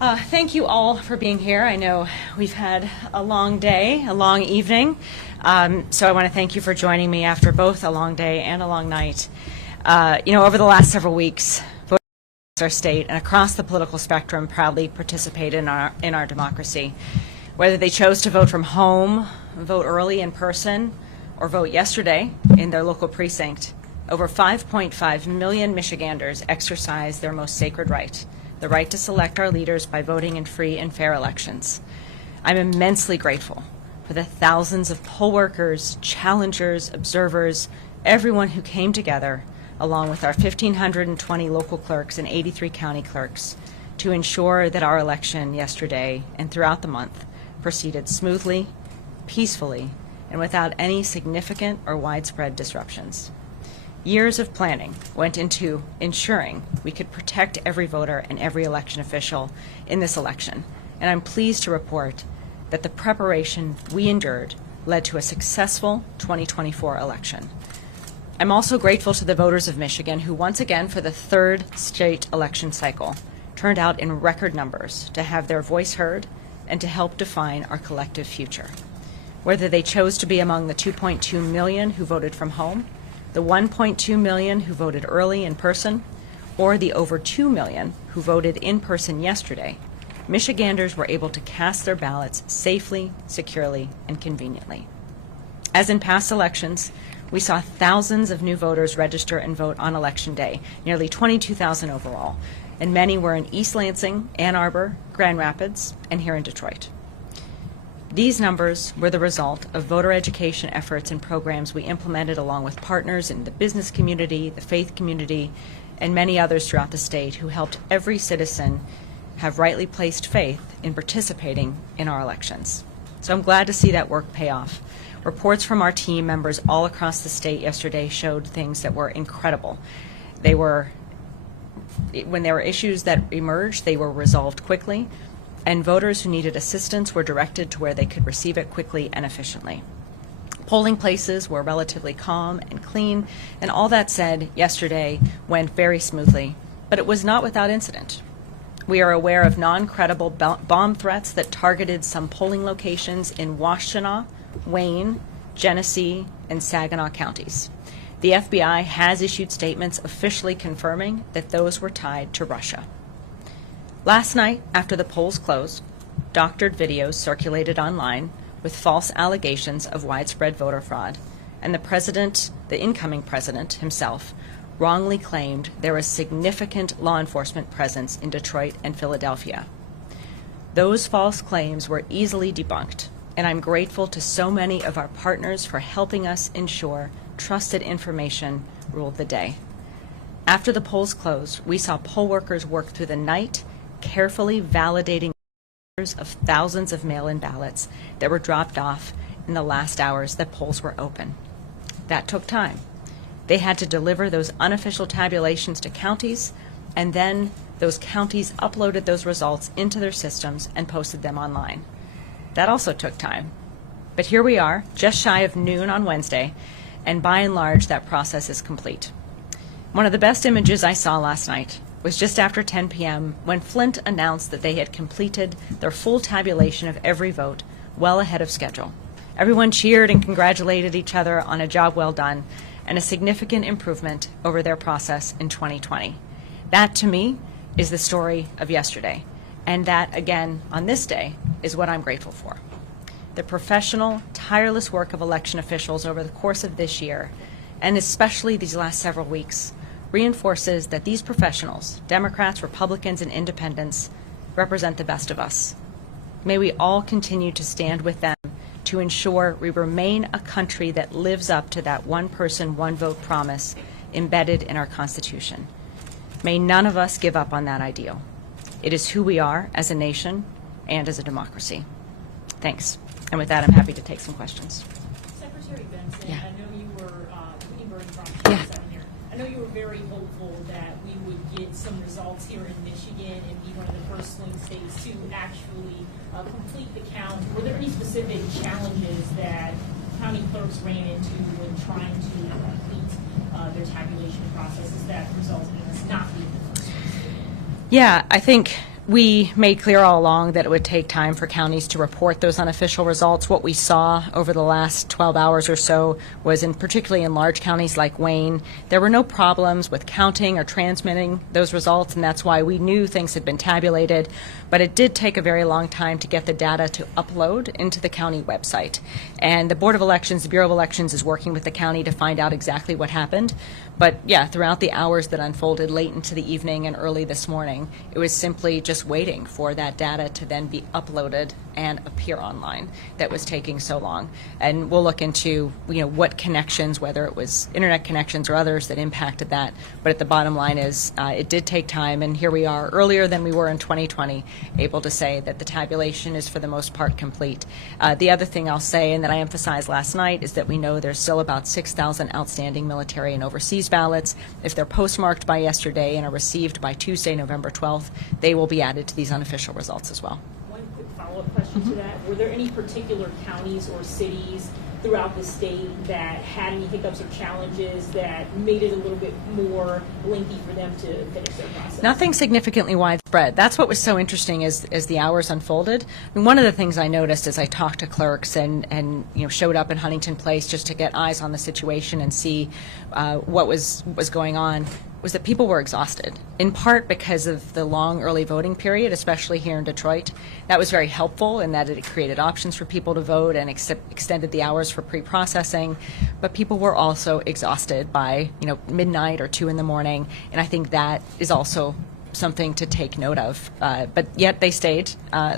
Thank you all for being here. I know we've had a long day, a long evening, so I want to thank you for joining me after both a long day and a long night. Over the last several weeks, voters across our state and across the political spectrum proudly participated in our democracy. Whether they chose to vote from home, vote early in person, or vote yesterday in their local precinct, over 5.5 million Michiganders exercised their most sacred right, the right to select our leaders by voting in free and fair elections. I'm immensely grateful for the thousands of poll workers, challengers, observers, everyone who came together, along with our 1,520 local clerks and 83 county clerks, to ensure that our election yesterday and throughout the month proceeded smoothly, peacefully, and without any significant or widespread disruptions. Years of planning went into ensuring we could protect every voter and every election official in this election, and I'm pleased to report that the preparation we endured led to a successful 2024 election. I'm also grateful to the voters of Michigan who once again, for the third straight election cycle, turned out in record numbers to have their voice heard and to help define our collective future. Whether they chose to be among the 2.2 million who voted from home, the 1.2 million who voted early in person, or the over 2 million who voted in person yesterday, Michiganders were able to cast their ballots safely, securely, and conveniently. As in past elections, we saw thousands of new voters register and vote on Election Day, nearly 22,000 overall, and many were in East Lansing, Ann Arbor, Grand Rapids, and here in Detroit. These numbers were the result of voter education efforts and programs we implemented along with partners in the business community, the faith community, and many others throughout the state who helped every citizen have rightly placed faith in participating in our elections. So I'm glad to see that work pay off. Reports from our team members all across the state yesterday showed things that were incredible. When there were issues that emerged, they were resolved quickly, and voters who needed assistance were directed to where they could receive it quickly and efficiently. Polling places were relatively calm and clean, and all that said, yesterday went very smoothly, but it was not without incident. We are aware of non-credible bomb threats that targeted some polling locations in Washtenaw, Wayne, Genesee, and Saginaw counties. The FBI has issued statements officially confirming that those were tied to Russia. Last night, after the polls closed, doctored videos circulated online with false allegations of widespread voter fraud, and the incoming president himself, wrongly claimed there was significant law enforcement presence in Detroit and Philadelphia. Those false claims were easily debunked, and I'm grateful to so many of our partners for helping us ensure trusted information ruled the day. After the polls closed, we saw poll workers work through the night, carefully validating of thousands of mail-in ballots that were dropped off in the last hours that polls were open. That took time. They had to deliver those unofficial tabulations to counties, and then those counties uploaded those results into their systems and posted them online. That also took time. But here we are, just shy of noon on Wednesday, and by and large, that process is complete. One of the best images I saw last night was just after 10 p.m. when Flint announced that they had completed their full tabulation of every vote well ahead of schedule. Everyone cheered and congratulated each other on a job well done and a significant improvement over their process in 2020. That, to me, is the story of yesterday. And that, again, on this day, is what I'm grateful for. The professional, tireless work of election officials over the course of this year, and especially these last several weeks, reinforces that these professionals, Democrats, Republicans, and independents, represent the best of us. May we all continue to stand with them to ensure we remain a country that lives up to that one person, one vote promise embedded in our Constitution. May none of us give up on that ideal. It is who we are as a nation and as a democracy. Thanks. And with that, I'm happy to take some questions. Secretary Benson, Yeah. I know you were, Yeah. I know you were very hopeful that we would get some results here in Michigan and be one of the first swing states to actually complete the count. Were there any specific challenges that county clerks ran into when trying to complete their tabulation processes that resulted in us not being the first swing state? Yeah, I think We made clear all along that it would take time for counties to report those unofficial results. What we saw over the last 12 hours or so was, particularly in large counties like Wayne, there were no problems with counting or transmitting those results, and that's why we knew things had been tabulated. But it did take a very long time to get the data to upload into the county website. And the Board of Elections, the Bureau of Elections, is working with the county to find out exactly what happened. But yeah, throughout the hours that unfolded late into the evening and early this morning, it was simply just waiting for that data to then be uploaded and appear online that was taking so long. And we'll look into, what connections, whether it was internet connections or others, that impacted that. But at the bottom line is it did take time, and here we are earlier than we were in 2020, able to say that the tabulation is for the most part complete. The other thing I'll say, and that I emphasized last night, is that we know there's still about 6,000 outstanding military and overseas ballots. If they're postmarked by yesterday and are received by Tuesday, November 12th, they will be added to these unofficial results as well. One quick follow-up question to that. Were there any particular counties or cities throughout the state that had any hiccups or challenges that made it a little bit more lengthy for them to finish their process? Nothing significantly widespread. That's what was so interesting as the hours unfolded. And one of the things I noticed as I talked to clerks and showed up in Huntington Place just to get eyes on the situation and see what was going on, was that people were exhausted, in part because of the long early voting period, especially here in Detroit. That was very helpful in that it created options for people to vote and extended the hours for pre-processing. But people were also exhausted by midnight or 2 in the morning, and I think that is also something to take note of. But yet they stayed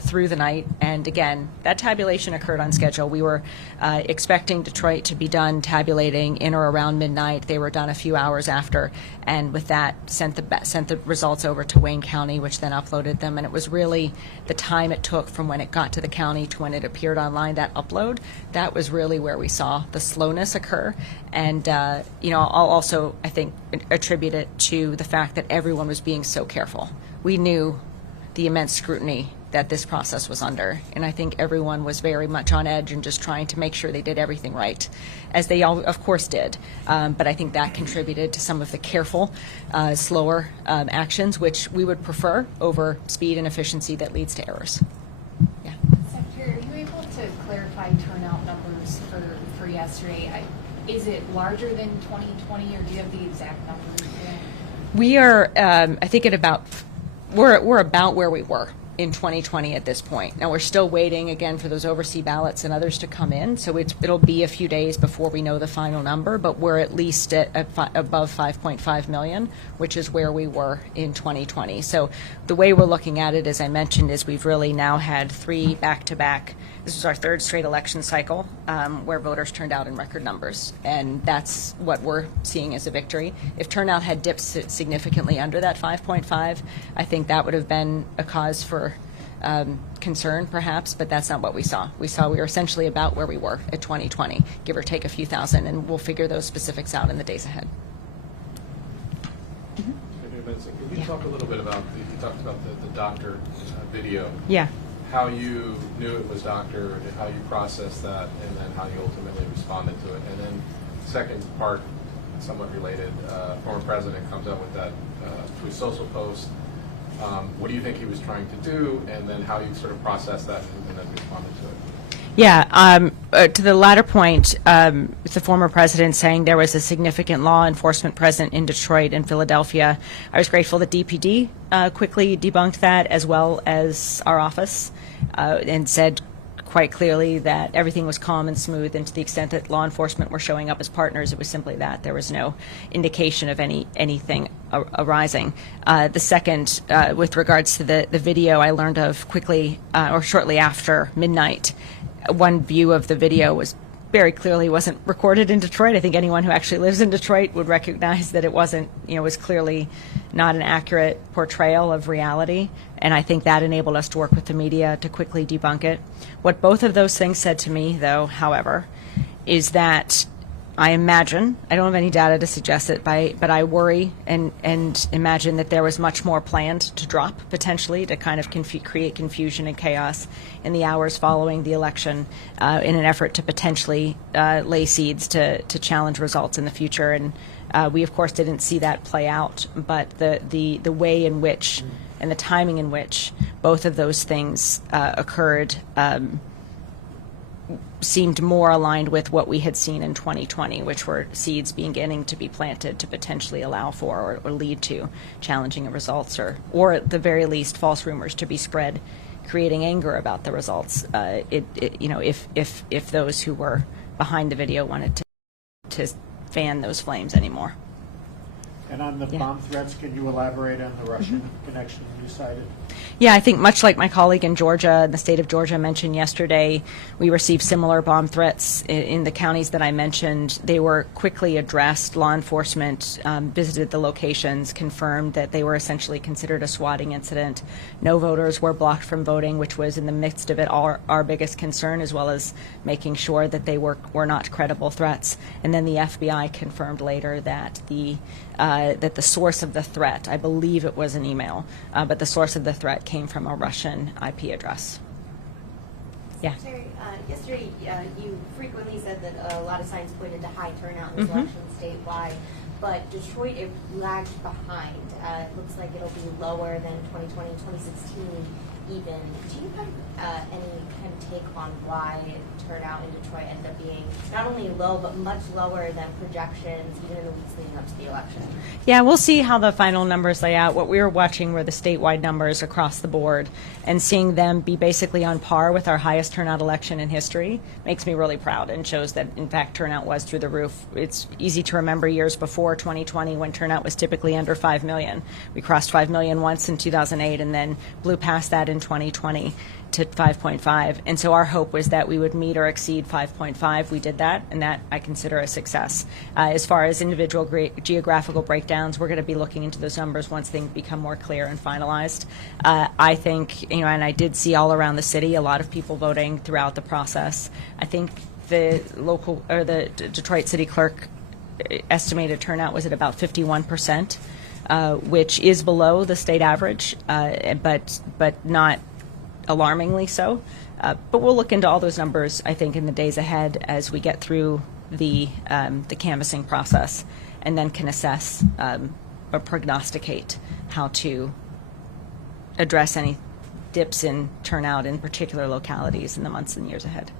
through the night. And again, that tabulation occurred on schedule. We were expecting Detroit to be done tabulating in or around midnight. They were done a few hours after. And with that, sent the results over to Wayne County, which then uploaded them. And it was really the time it took from when it got to the county to when it appeared online, that upload, that was really where we saw the slowness occur. And, I'll also, I think, attribute it to the fact that everyone was being so careful. We knew the immense scrutiny that this process was under, and I think everyone was very much on edge and just trying to make sure they did everything right, as they all, of course, did. But I think that contributed to some of the careful, slower actions, which we would prefer over speed and efficiency that leads to errors. Yeah. Secretary, are you able to clarify turnout numbers for yesterday? Is it larger than 2020, or do you have the exact numbers? We are, I think, we're about where we were in 2020 at this point. Now we're still waiting again for those overseas ballots and others to come in, so it'll be a few days before we know the final number, but we're at least above 5.5 million, which is where we were in 2020. So the way we're looking at it, as I mentioned, is we've really now had 3 back-to-back. This is our 3rd straight election cycle where voters turned out in record numbers, and that's what we're seeing as a victory. If turnout had dipped significantly under that 5.5, I think that would have been a cause for concern, perhaps, but that's not what we saw. We were essentially about where we were at 2020, give or take a few thousand, and we'll figure those specifics out in the days ahead. Benson, can you talk a little bit about, you talked about the doctor video. Yeah. How you knew it was doctor, and how you processed that, and then how you ultimately responded to it. And then second part, somewhat related, former president comes out with that through social post. What do you think he was trying to do, and then how you sort of processed that and then responded to it? Yeah, to the latter point, it's the former president saying there was a significant law enforcement present in Detroit and Philadelphia. I was grateful that DPD quickly debunked that, as well as our office, and said quite clearly that everything was calm and smooth, and to the extent that law enforcement were showing up as partners, it was simply that. There was no indication of anything arising. The second, with regards to the video, I learned of quickly or shortly after midnight. One view of the video was very clearly wasn't recorded in Detroit. I think anyone who actually lives in Detroit would recognize that it wasn't, was clearly not an accurate portrayal of reality. And I think that enabled us to work with the media to quickly debunk it. What both of those things said to me, though, however, is that I imagine, I don't have any data to suggest it, but I worry and imagine that there was much more planned to drop, potentially, to kind of create confusion and chaos in the hours following the election in an effort to potentially lay seeds to challenge results in the future. And we, of course, didn't see that play out, but the way in which and the timing in which both of those things occurred seemed more aligned with what we had seen in 2020, which were seeds beginning to be planted to potentially allow for or lead to challenging results, or at the very least false rumors to be spread, creating anger about the results. If those who were behind the video wanted to fan those flames anymore. And on the bomb threats, can you elaborate on the Russian connection you cited? Yeah, I think much like my colleague in Georgia, the state of Georgia mentioned yesterday, we received similar bomb threats in the counties that I mentioned. They were quickly addressed. Law enforcement visited the locations, confirmed that they were essentially considered a swatting incident. No voters were blocked from voting, which was in the midst of it our biggest concern, as well as making sure that they were not credible threats. And then the FBI confirmed later that the source of the threat, I believe it was an email, but the source of the threat came from a Russian IP address. Yeah. Secretary, yesterday you frequently said that a lot of signs pointed to high turnout in this election statewide, but Detroit, it lagged behind. It looks like it'll be lower than 2020, 2016 even. Do you have any kind of take on why turnout in Detroit ended up being not only low, but much lower than projections, even in the weeks leading up to the election? Yeah, we'll see how the final numbers lay out. What we were watching were the statewide numbers across the board, and seeing them be basically on par with our highest turnout election in history makes me really proud and shows that, in fact, turnout was through the roof. It's easy to remember years before 2020 when turnout was typically under 5 million. We crossed 5 million once in 2008 and then blew past that in 2020 to 5.5. And so our hope was that we would meet or exceed 5.5. We did that, and that I consider a success. As far as individual geographical breakdowns, we're going to be looking into those numbers once things become more clear and finalized. I think, and I did see all around the city a lot of people voting throughout the process. I think the Detroit City Clerk estimated turnout was at about 51%, which is below the state average, but not alarmingly so. But we'll look into all those numbers, I think, in the days ahead as we get through the canvassing process, and then can assess or prognosticate how to address any dips in turnout in particular localities in the months and years ahead.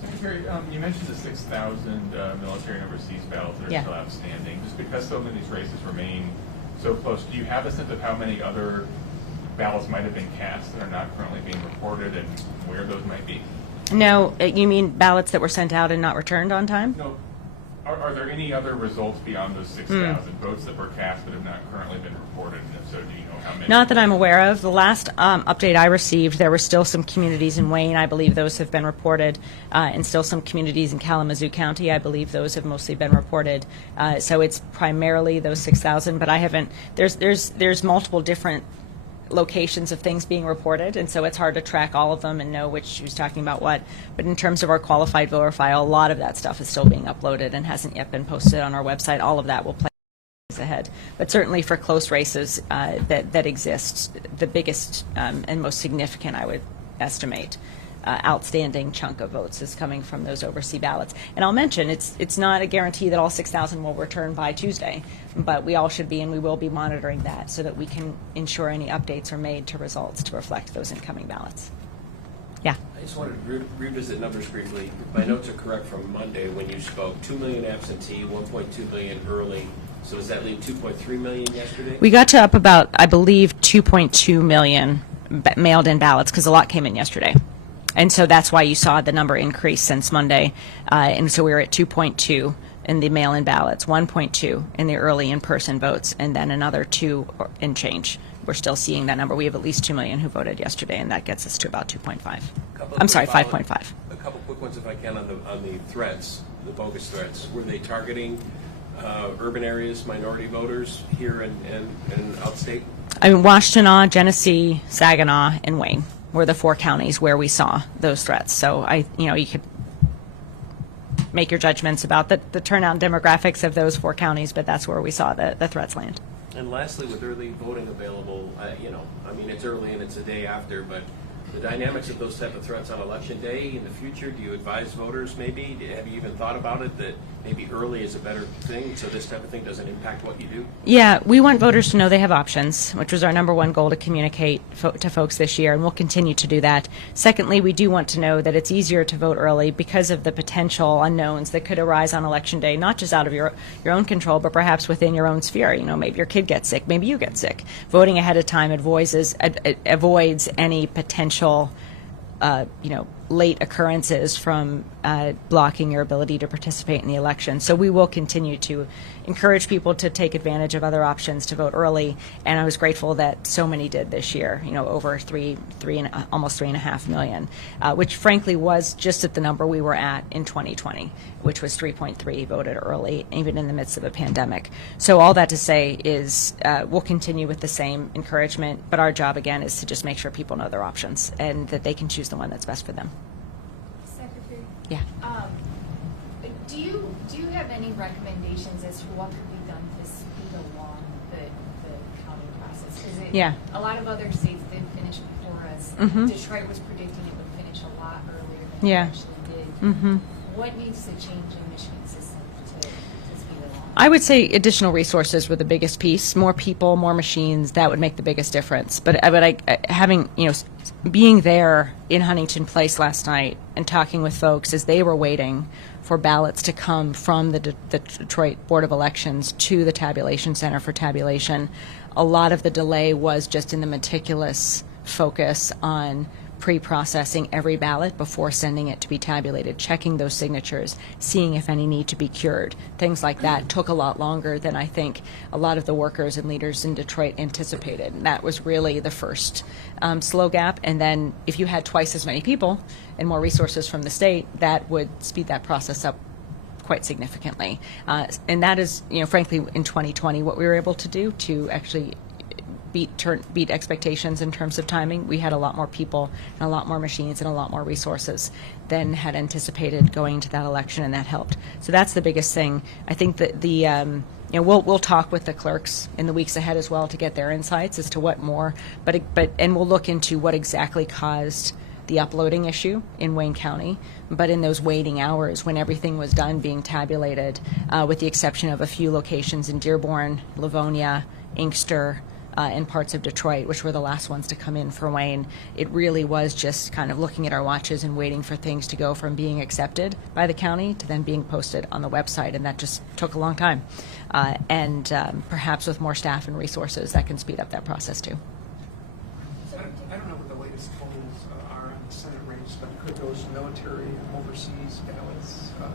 Secretary, you mentioned the 6,000 military and overseas ballots that are still outstanding. Just because so many of these races remain so close, do you have a sense of how many other ballots might have been cast that are not currently being reported and where those might be? No, you mean ballots that were sent out and not returned on time? No. Are there any other results beyond those 6,000 votes that were cast that have not currently been reported? And if so, do you know how many? Not that I'm aware of. The last update I received, there were still some communities in Wayne. I believe those have been reported, and still some communities in Kalamazoo County. I believe those have mostly been reported. So it's primarily those 6,000. But I haven't. There's multiple different locations of things being reported, and so it's hard to track all of them and know who's talking about what. But in terms of our qualified voter file, a lot of that stuff is still being uploaded and hasn't yet been posted on our website. All of that will play ahead. But certainly for close races that exist, the biggest and most significant, I would estimate, outstanding chunk of votes is coming from those overseas ballots. And I'll mention, it's not a guarantee that all 6,000 will return by Tuesday, but we all should be, and we will be monitoring that so that we can ensure any updates are made to results to reflect those incoming ballots. Yeah. I just wanted to revisit numbers briefly. My notes are correct from Monday when you spoke. 2 million absentee, 1.2 million early. So does that leave 2.3 million yesterday? We got to up about, I believe, 2.2 million mailed-in ballots because a lot came in yesterday. And so that's why you saw the number increase since Monday. And so we were at 2.2 in the mail-in ballots, 1.2 in the early in-person votes, and then another 2 in change. We're still seeing that number. We have at least 2 million who voted yesterday, and that gets us to about 2.5. I'm sorry, 5.5. A couple quick ones, if I can, on the threats, the bogus threats. Were they targeting urban areas, minority voters here and outstate? I mean, Washtenaw, Genesee, Saginaw, and Wayne were the 4 counties where we saw those threats. So you could make your judgments about the turnout demographics of those 4 counties, but that's where we saw the threats land. And lastly, with early voting available, I mean, it's early and it's a day after, but the dynamics of those type of threats on election day in the future? Do you advise voters maybe? Have you even thought about it, that maybe early is a better thing so this type of thing doesn't impact what you do? Yeah, we want voters to know they have options, which was our number one goal to communicate to folks this year, and we'll continue to do that. Secondly, we do want to know that it's easier to vote early because of the potential unknowns that could arise on election day, not just out of your own control, but perhaps within your own sphere. You know, maybe your kid gets sick, maybe you get sick. Voting ahead of time avoids any potential late occurrences from blocking your ability to participate in the election. So we will continue to encourage people to take advantage of other options to vote early, and I was grateful that so many did this year, you know, over almost 3.5 million, which frankly was just at the number we were at in 2020, which was 3.3 voted early, even in the midst of a pandemic. So all that to say is we'll continue with the same encouragement, but our job again is to just make sure people know their options and that they can choose the one that's best for them. Secretary? Yeah. Do you have any recommendations as to what could be done to speed along the counting process? Because Yeah. a lot of other states did finish before us. Mhm. Detroit was predicting it would finish a lot earlier than Yeah. it actually did. Mm-hmm. What needs to change in Michigan's system to speed along? I would say additional resources were the biggest piece. More people, more machines, that would make the biggest difference. But having, being there in Huntington Place last night and talking with folks as they were waiting for ballots to come from the Detroit Board of Elections to the tabulation center for tabulation, a lot of the delay was just in the meticulous focus on pre-processing every ballot before sending it to be tabulated, checking those signatures, seeing if any need to be cured. Things like that took a lot longer than I think a lot of the workers and leaders in Detroit anticipated. And that was really the first slow gap. And then if you had twice as many people and more resources from the state, that would speed that process up quite significantly. And that is, frankly, in 2020, what we were able to do to actually beat expectations in terms of timing. We had a lot more people and a lot more machines and a lot more resources than had anticipated going into that election, and that helped. So that's the biggest thing. I think that we'll talk with the clerks in the weeks ahead as well to get their insights as to what more, and we'll look into what exactly caused the uploading issue in Wayne County. But in those waiting hours when everything was done being tabulated, with the exception of a few locations in Dearborn, Livonia, Inkster, and parts of Detroit, which were the last ones to come in for Wayne, it really was just kind of looking at our watches and waiting for things to go from being accepted by the county to then being posted on the website, and that just took a long time. Perhaps with more staff and resources, that can speed up that process too. I don't know what the latest polls are on the Senate race, but could those military and overseas ballots have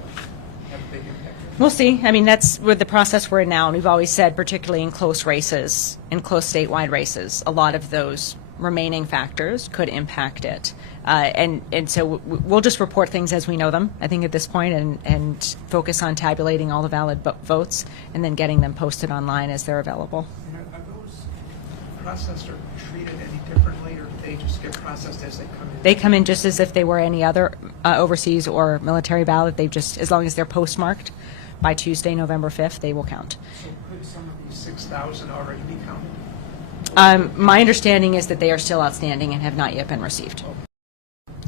a big impact? We'll see. I mean, that's with the process we're in now, and we've always said, particularly in close races, in close statewide races, a lot of those remaining factors could impact it. And so we'll just report things as we know them, I think, at this point, and focus on tabulating all the valid votes and then getting them posted online as they're available. And are those processed or treated any differently, or do they just get processed as they come in? They come in just as if they were any other overseas or military ballot. They just, as long as they're postmarked by Tuesday, November 5th, they will count. So could some of these 6,000 already be counted? My understanding is that they are still outstanding and have not yet been received.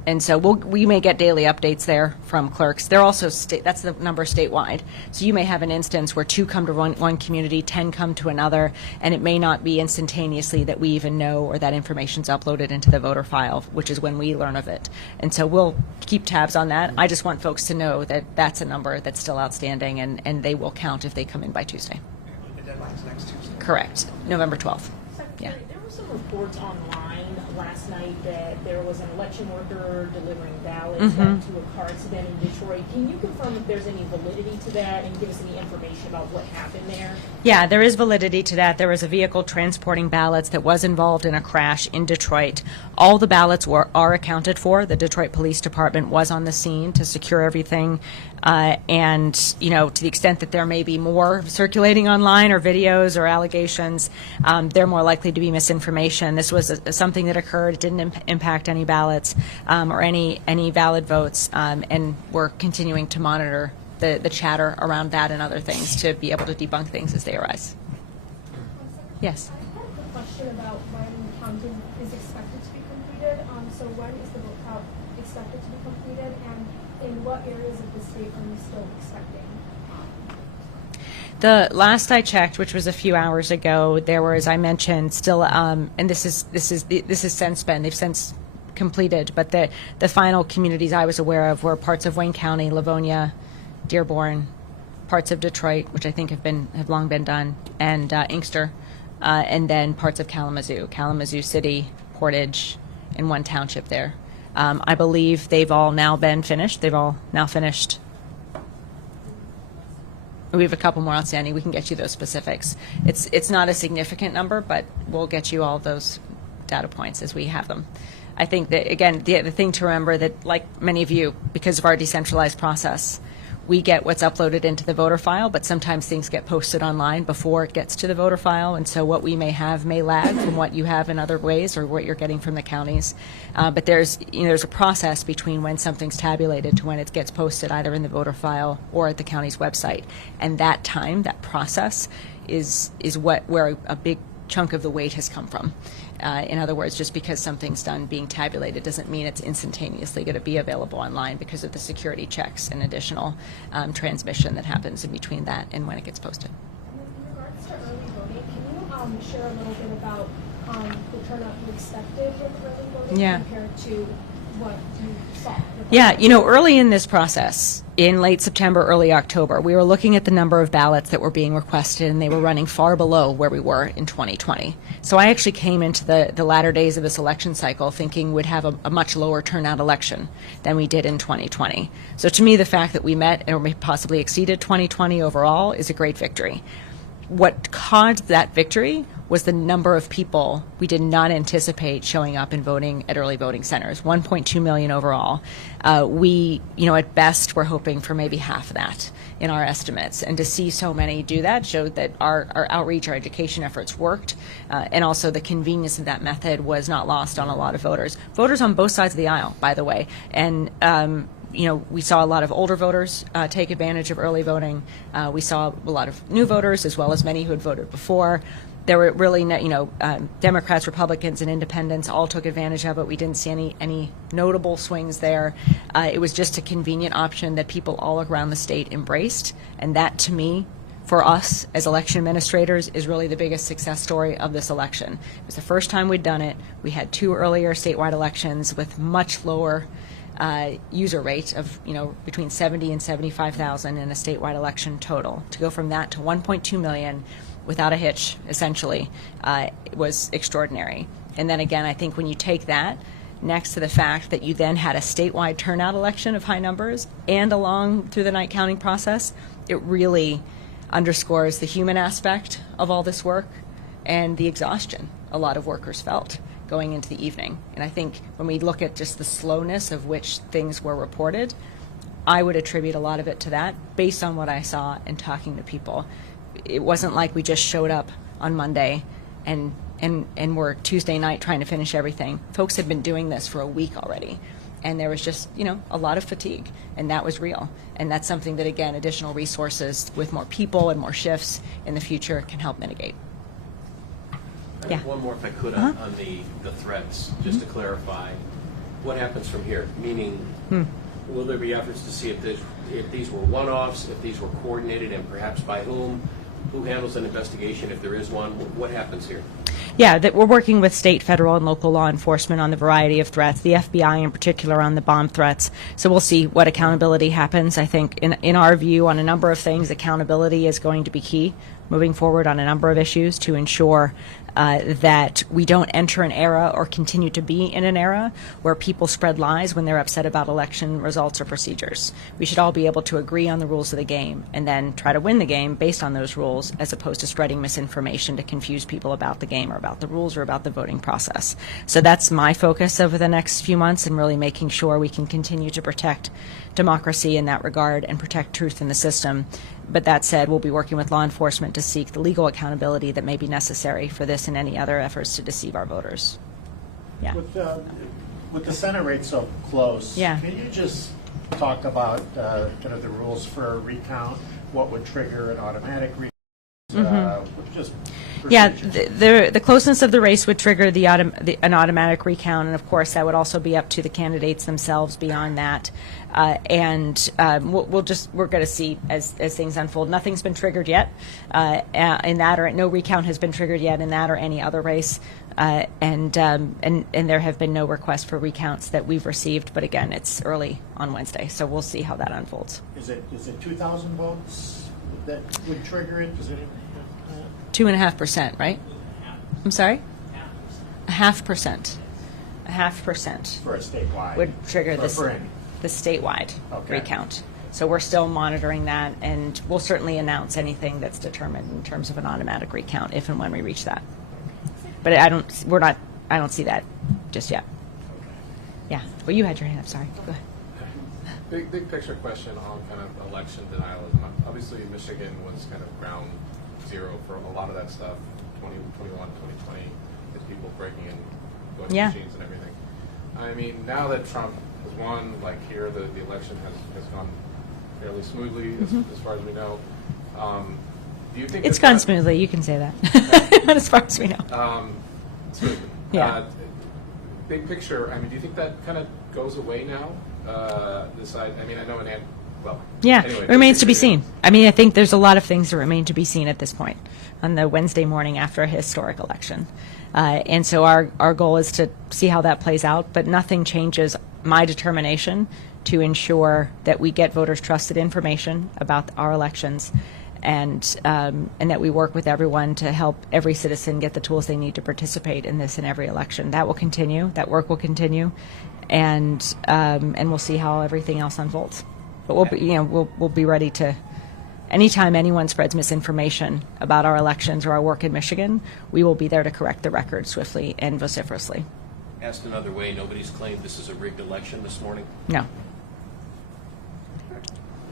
And so we may get daily updates there from clerks. They're also that's the number statewide. So you may have an instance where 2 come to one community, 10 come to another, and it may not be instantaneously that we even know or that information's uploaded into the voter file, which is when we learn of it. And so we'll keep tabs on that. I just want folks to know that that's a number that's still outstanding, and they will count if they come in by Tuesday. The deadline's next Tuesday. Correct. November 12th. Yeah. Secretary, there were some reports online last night that there was an election worker delivering ballots to a car accident in Detroit. Can you confirm if there's any validity to that and give us any information about what happened there? Yeah, there is validity to that. There was a vehicle transporting ballots that was involved in a crash in Detroit. All the ballots are accounted for. The Detroit Police Department was on the scene to secure everything. And, to the extent that there may be more circulating online or videos or allegations, they're more likely to be misinformation. This was something that occurred. It didn't impact any ballots or any valid votes. And we're continuing to monitor the chatter around that and other things to be able to debunk things as they arise. Yes. I have a question about when counting is expected to be completed. also when is the vote count expected to be completed, and in what areas of the state are you still expecting? The last I checked, which was a few hours ago, there were, as I mentioned, still, and this is since been, they've since completed, but the final communities I was aware of were parts of Wayne County, Livonia, Dearborn, parts of Detroit, which I think have long been done, and Inkster, and then parts of Kalamazoo City, Portage, and one township there. I believe they've all now been finished. They've all now finished. We have a couple more outstanding. We can get you those specifics. It's not a significant number, but we'll get you all those data points as we have them. I think that, again, the thing to remember that, like many of you, because of our decentralized process, we get what's uploaded into the voter file, but sometimes things get posted online before it gets to the voter file, and so what we may have may lag from what you have in other ways or what you're getting from the counties. But there's a process between when something's tabulated to when it gets posted either in the voter file or at the county's website, and that time, that process, is where a big chunk of the weight has come from. In other words, just because something's done being tabulated doesn't mean it's instantaneously going to be available online because of the security checks and additional transmission that happens in between that and when it gets posted. And in regards to early voting, can you share a little bit about the turnout you expected with early voting compared to what you saw? Yeah, early in this process, in late September, early October, we were looking at the number of ballots that were being requested, and they were running far below where we were in 2020. So I actually came into the latter days of this election cycle thinking we'd have a much lower turnout election than we did in 2020. So to me, the fact that we met or possibly exceeded 2020 overall is a great victory. What caused that victory was the number of people we did not anticipate showing up and voting at early voting centers, 1.2 million overall. We, at best, we're hoping for maybe half of that in our estimates. And to see so many do that showed that our outreach, our education efforts worked, and also the convenience of that method was not lost on a lot of voters. Voters on both sides of the aisle, by the way. And we saw a lot of older voters take advantage of early voting. We saw a lot of new voters, as well as many who had voted before. There were really, Democrats, Republicans, and independents all took advantage of it. We didn't see any notable swings there. It was just a convenient option that people all around the state embraced, and that, to me, for us as election administrators, is really the biggest success story of this election. It was the first time we'd done it. We had 2 earlier statewide elections with much lower user rate of between 70 and 75,000 in a statewide election total. To go from that to 1.2 million without a hitch, essentially, was extraordinary. And then again, I think when you take that next to the fact that you then had a statewide turnout election of high numbers and along through the night counting process, it really underscores the human aspect of all this work and the exhaustion a lot of workers felt going into the evening. And I think when we look at just the slowness of which things were reported, I would attribute a lot of it to that based on what I saw and talking to people. It wasn't like we just showed up on Monday and were Tuesday night trying to finish everything. Folks had been doing this for a week already. And there was just, a lot of fatigue, and that was real. And that's something that, again, additional resources with more people and more shifts in the future can help mitigate. Yeah. One more, if I could, on the threats, just to clarify, what happens from here? Meaning, will there be efforts to see if these were one-offs, if these were coordinated, and perhaps by whom? Who handles an investigation if there is one? What happens here? Yeah, that we're working with state, federal, and local law enforcement on the variety of threats, the FBI in particular on the bomb threats. So we'll see what accountability happens. I think in our view on a number of things, accountability is going to be key moving forward on a number of issues to ensure that we don't enter an era or continue to be in an era where people spread lies when they're upset about election results or procedures. We should all be able to agree on the rules of the game and then try to win the game based on those rules, as opposed to spreading misinformation to confuse people about the game or about the rules or about the voting process. So that's my focus over the next few months, and really making sure we can continue to protect democracy in that regard and protect truth in the system. But that said, we'll be working with law enforcement to seek the legal accountability that may be necessary for this and any other efforts to deceive our voters. Yeah. With the Senate race so close, Yeah. can you just talk about kind of the rules for a recount? What would trigger an automatic recount? Just Yeah, procedures? the closeness of the race would trigger an automatic recount, and of course, that would also be up to the candidates themselves beyond that. We're going to see as things unfold. Nothing's been triggered yet in that, or no recount has been triggered yet in that or any other race. And there have been no requests for recounts that we've received. But again, it's early on Wednesday, so we'll see how that unfolds. Is it 2,000 votes that would trigger it? Is it 2.5%, right? I'm sorry? 0.5%. 0.5% for a statewide? would trigger for any? the statewide Okay. recount. So we're still monitoring that, and we'll certainly announce anything that's determined in terms of an automatic recount if and when we reach that. But I don't see that just yet. Yeah. Well, you had your hand up. Sorry. Go ahead. Big picture question on kind of election denialism. Obviously, Michigan was kind of ground zero for a lot of that stuff, 2021, 2020, with people breaking in voting Yeah. machines and everything. I mean, now that Trump has won, like here, the election has gone fairly smoothly as far as we know. Do you think It's that gone smoothly. You can say that. Not as far as we know. Smoothly. Yeah. Big picture, I mean, do you think that kind of goes away now? I mean, I know Yeah, anyway, it remains to be big seen. picture. I mean, I think there's a lot of things that remain to be seen at this point on the Wednesday morning after a historic election. And so our goal is to see how that plays out, but nothing changes my determination to ensure that we get voters trusted information about our elections, and that we work with everyone to help every citizen get the tools they need to participate in this in every election. That will continue. That work will continue, and we'll see how everything else unfolds. But we'll be ready to. Anytime anyone spreads misinformation about our elections or our work in Michigan, we will be there to correct the record swiftly and vociferously. Asked another way, nobody's claimed this is a rigged election this morning? No.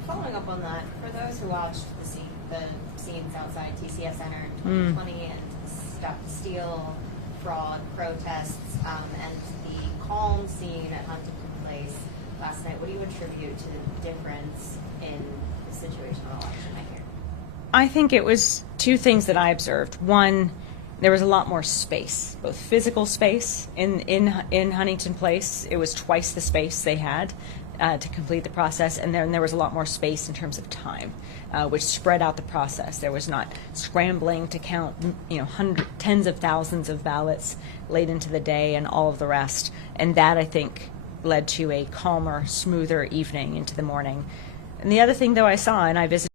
Following up on that, for those who watched the scenes outside TCS Center in 2020 and steel fraud protests and the calm scene at Huntington Place last night, what do you attribute to the difference in the situation of election night here? I think it was two things that I observed. One, there was a lot more space, both physical space in Huntington Place. It was twice the space they had to complete the process, and then there was a lot more space in terms of time, which spread out the process. There was not scrambling to count, tens of thousands of ballots late into the day and all of the rest. And that, I think, led to a calmer, smoother evening into the morning. And the other thing, though, I saw, and I visited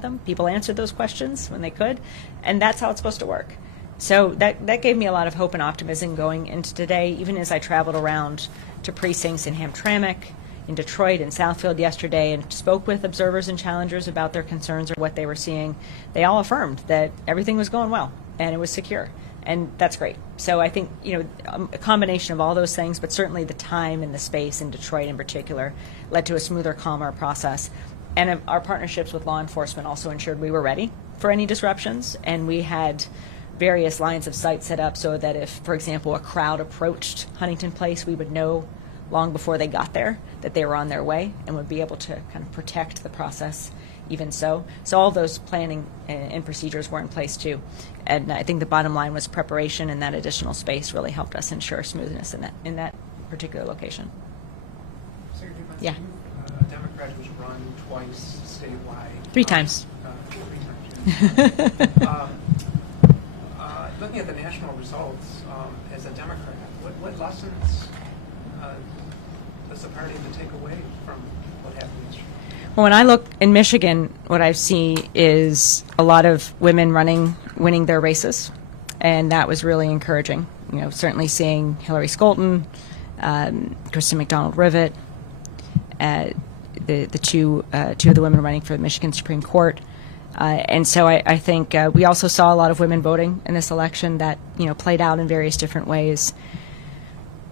them. People answered those questions when they could, and that's how it's supposed to work. So that gave me a lot of hope and optimism going into today, even as I traveled around to precincts in Hamtramck, in Detroit, and Southfield yesterday, and spoke with observers and challengers about their concerns or what they were seeing. They all affirmed that everything was going well and it was secure, and that's great. So I think a combination of all those things, but certainly the time and the space in Detroit in particular, led to a smoother, calmer process. And our partnerships with law enforcement also ensured we were ready for any disruptions, and we had various lines of sight set up so that if, for example, a crowd approached Huntington Place, we would know long before they got there that they were on their way and would be able to kind of protect the process even so. So all those planning and procedures were in place too. And I think the bottom line was preparation, and that additional space really helped us ensure smoothness in that particular location. Secretary Benson, Yeah. A Democrat who's run twice statewide. 3 times. 3 times. Yeah. Looking at the national results, as a Democrat, what lessons does the party have to take away from what happened yesterday? Well, when I look in Michigan, what I see is a lot of women winning their races, and that was really encouraging. Certainly seeing Hillary Scholten, Kristen McDonald-Rivet, the two of the women running for the Michigan Supreme Court. And so I think we also saw a lot of women voting in this election that played out in various different ways.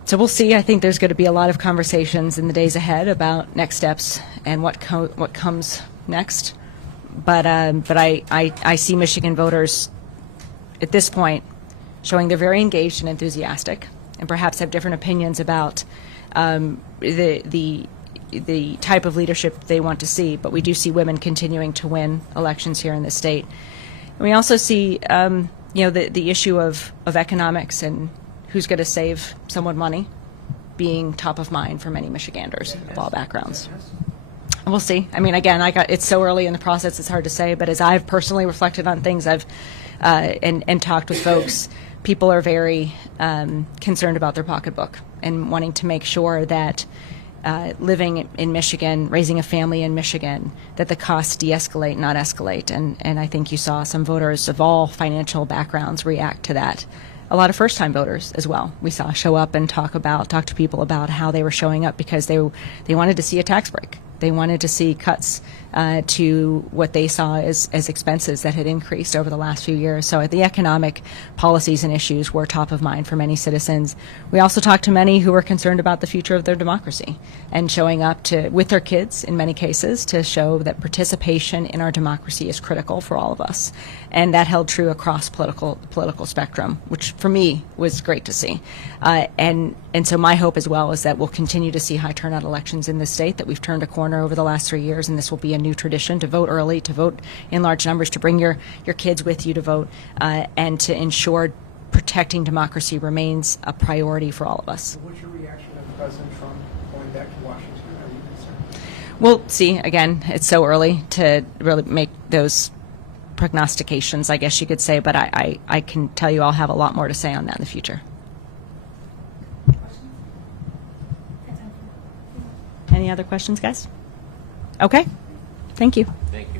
So we'll see. I think there's going to be a lot of conversations in the days ahead about next steps and what comes next. But I see Michigan voters at this point showing they're very engaged and enthusiastic and perhaps have different opinions about the type of leadership they want to see, but we do see women continuing to win elections here in the state. And we also see, the issue of economics and who's going to save someone money being top of mind for many Michiganders of all backgrounds. We'll see. I mean, again, it's so early in the process, it's hard to say, but as I've personally reflected on things, I've and talked with folks, people are very concerned about their pocketbook and wanting to make sure that living in Michigan, raising a family in Michigan, that the costs de-escalate, not escalate. And I think you saw some voters of all financial backgrounds react to that. A lot of first-time voters as well. We saw show up and talk to people about how they were showing up because they wanted to see a tax break. They wanted to see cuts to what they saw as expenses that had increased over the last few years. So the economic policies and issues were top of mind for many citizens. We also talked to many who were concerned about the future of their democracy and showing up with their kids, in many cases, to show that participation in our democracy is critical for all of us. And that held true across political spectrum, which for me was great to see. And so my hope as well is that we'll continue to see high turnout elections in this state, that we've turned a corner over the last 3 years, and this will be a new tradition to vote early, to vote in large numbers, to bring your kids with you to vote, and to ensure protecting democracy remains a priority for all of us. So what's your reaction to President Trump going back to Washington? Are you concerned? We'll see. Again, it's so early to really make those prognostications, I guess you could say, but I can tell you I'll have a lot more to say on that in the future. Any other questions, guys? Okay. Thank you. Thank you.